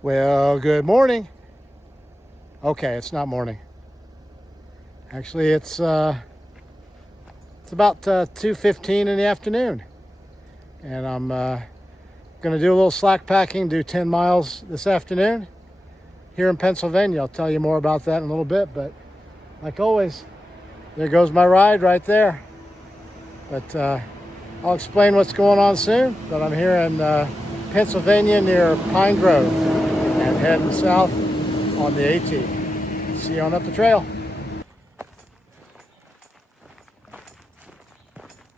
Well, good morning. Okay, it's not morning. Actually, it's about 2:15 in the afternoon, and I'm going to do a little slack packing, do 10 miles this afternoon here in Pennsylvania. I'll tell you more about that in a little bit, but like always, there goes my ride right there. But I'll explain what's going on soon. But I'm here in Pennsylvania near Pine Grove and heading south on the AT. See you on up the trail.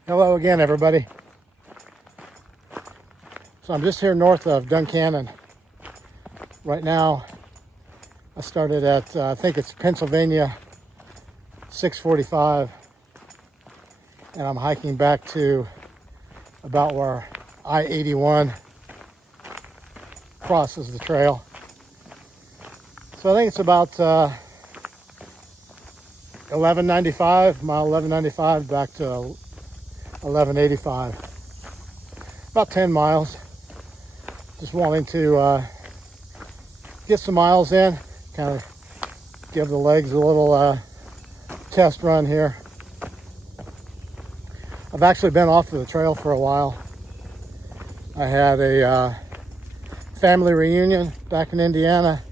Hello again, everybody. So I'm just here north of Duncannon. Right now, I started at, I think it's Pennsylvania 645. And I'm hiking back to about where I-81 crosses the trail. So I think it's about 1195, mile 1195 back to 1185. About 10 miles. Just wanting to get some miles in, kind of give the legs a little test run here. I've actually been off of the trail for a while. I had a family reunion back in Indiana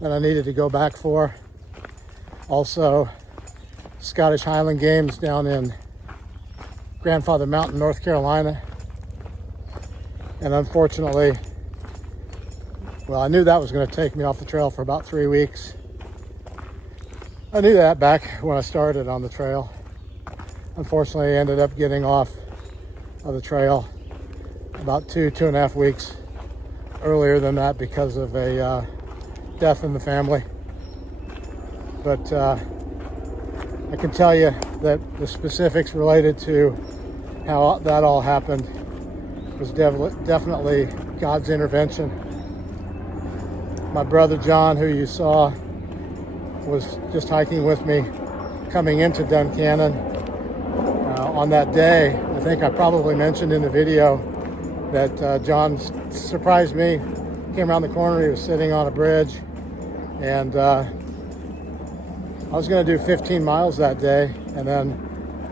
that I needed to go back for. Also, Scottish Highland Games down in Grandfather Mountain, North Carolina. And unfortunately, well, I knew that was going to take me off the trail for about 3 weeks. I knew that back when I started on the trail. Unfortunately, I ended up getting off of the trail about 2.5 weeks earlier than that because of a death in the family. But I can tell you that the specifics related to how that all happened was definitely God's intervention. My brother John, who you saw, was just hiking with me coming into Duncannon. On that day, I think I probably mentioned in the video that John surprised me. Came around the corner, he was sitting on a bridge, and I was going to do 15 miles that day, and then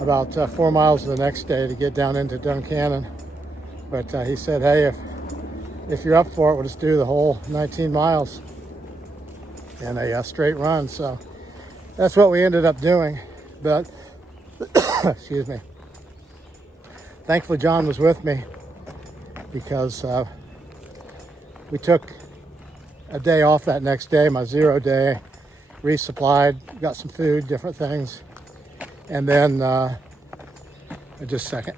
about 4 miles the next day to get down into Duncannon. But he said, hey, if you're up for it, we'll just do the whole 19 miles in a straight run. So that's what we ended up doing. But excuse me. Thankfully, John was with me because we took a day off that next day, my 0 day, resupplied, got some food, different things. And then, just a second.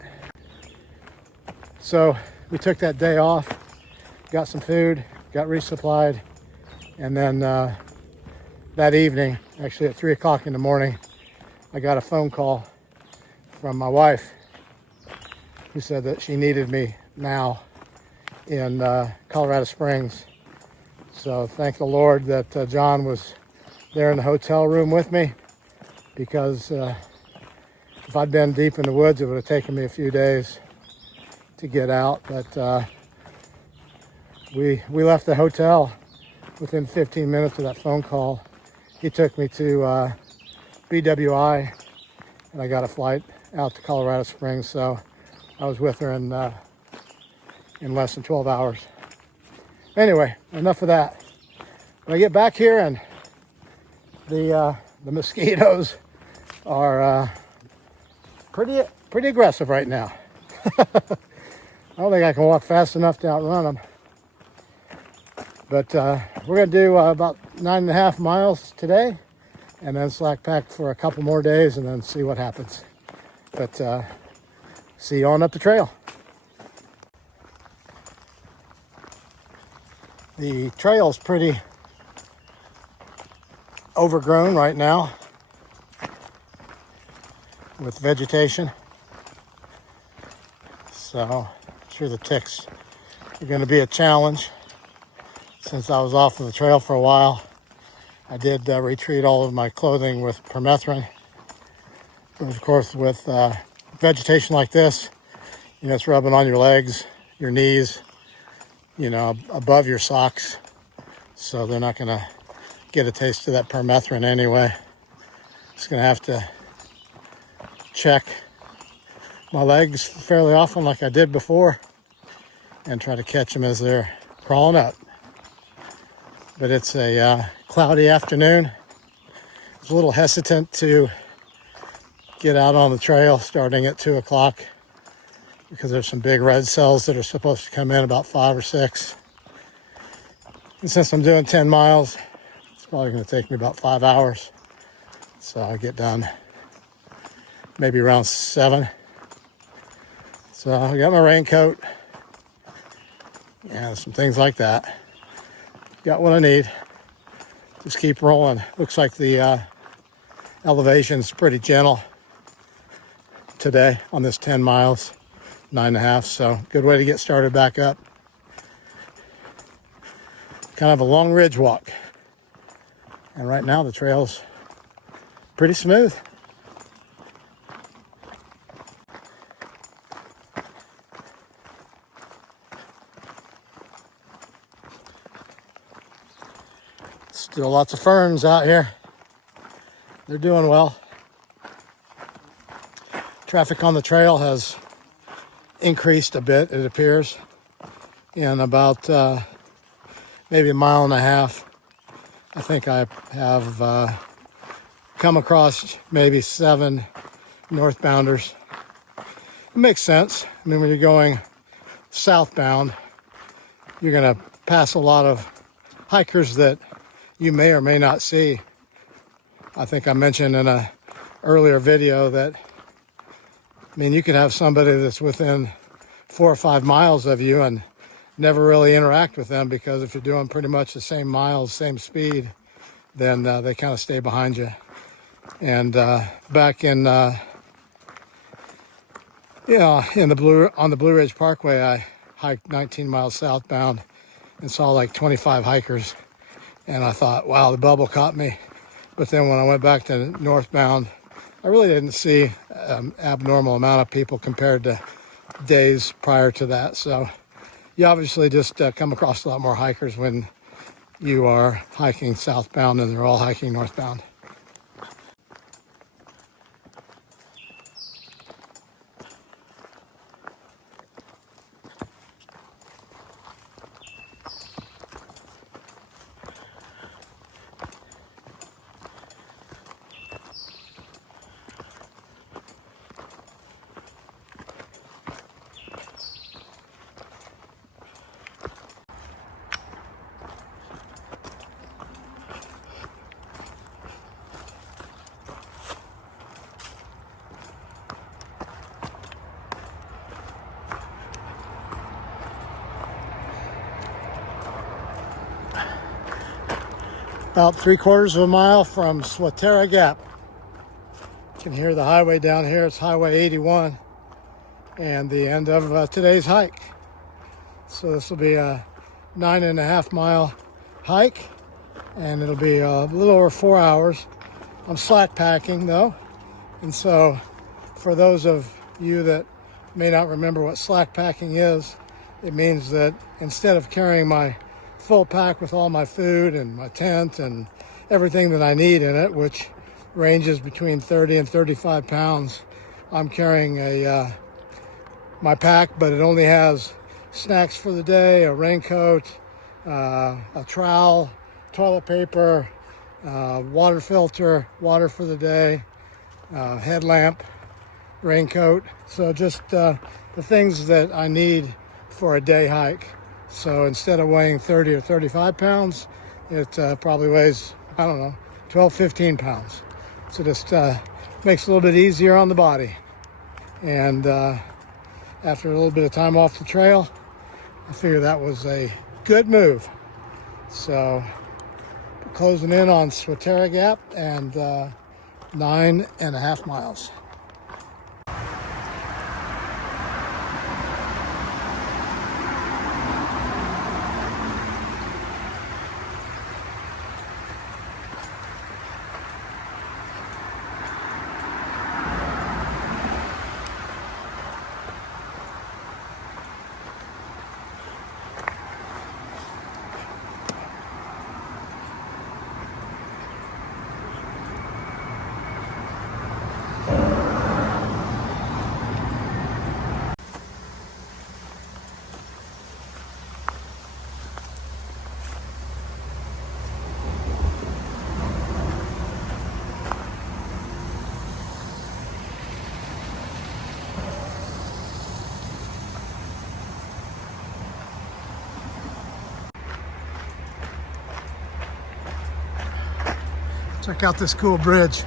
So we took that day off, got some food, got resupplied. And then that evening, actually at 3 o'clock in the morning, I got a phone call from my wife who said that she needed me now in Colorado Springs. So thank the Lord that John was there in the hotel room with me, because if I'd been deep in the woods, it would have taken me a few days to get out. But we left the hotel within 15 minutes of that phone call. He took me to BWI, and I got a flight out to Colorado Springs. So I was with her in less than 12 hours. Anyway, enough of that. When I get back here, and the mosquitoes are pretty aggressive right now. I don't think I can walk fast enough to outrun them. But we're going to do about 9.5 miles today, and then slack pack for a couple more days, and then see what happens. But see you on up the trail. The trail's pretty overgrown right now with vegetation. So I'm sure the ticks are going to be a challenge. Since I was off of the trail for a while, I did retreat all of my clothing with permethrin. But of course, with vegetation like this, it's rubbing on your legs, your knees, above your socks. so they're not going to get a taste of that permethrin anyway. Just going to have to check my legs fairly often like I did before and try to catch them as they're crawling up. But it's a cloudy afternoon. I was a little hesitant to get out on the trail starting at 2 o'clock because there's some big red cells that are supposed to come in about 5 or 6. And since I'm doing 10 miles, it's probably going to take me about 5 hours. So I'll get done maybe around 7. So I got my raincoat and some things like that. Got what I need. Just keep rolling. Looks like the elevation's pretty gentle today on this 10 miles, 9.5. So good way to get started back up. Kind of a long ridge walk. And right now the trail's pretty smooth. Still lots of ferns out here. They're doing well. Traffic on the trail has increased a bit, it appears, in about maybe a mile and a half. I think I have come across maybe 7 northbounders. It makes sense. I mean, when you're going southbound, you're going to pass a lot of hikers that you may or may not see. I think I mentioned in an earlier video that, I mean, you could have somebody that's within 4 or 5 miles of you and never really interact with them, because if you're doing pretty much the same miles, same speed, then they kind of stay behind you. And back in, on the Blue Ridge Parkway, I hiked 19 miles southbound and saw like 25 hikers. And I thought, wow, the bubble caught me. But then when I went back to northbound, I really didn't see an abnormal amount of people compared to days prior to that. So you obviously just come across a lot more hikers when you are hiking southbound and they're all hiking northbound. About 3/4 of a mile from Swatera Gap. You can hear the highway down here. It's Highway 81 and the end of today's hike. So this will be a 9.5 mile hike, and it'll be a little over 4 hours. I'm slack packing though, and so for those of you that may not remember what slack packing is, it means that instead of carrying my full pack with all my food and my tent and everything that I need in it, which ranges between 30 and 35 pounds, I'm carrying my pack, but it only has snacks for the day, a raincoat, a trowel, toilet paper, water filter, water for the day, headlamp, raincoat. So just the things that I need for a day hike. So instead of weighing 30 or 35 pounds, it probably weighs, I don't know, 12, 15 pounds. So just makes it a little bit easier on the body. And after a little bit of time off the trail, I figured that was a good move. So closing in on Swatera Gap and 9.5 miles. Check out this cool bridge.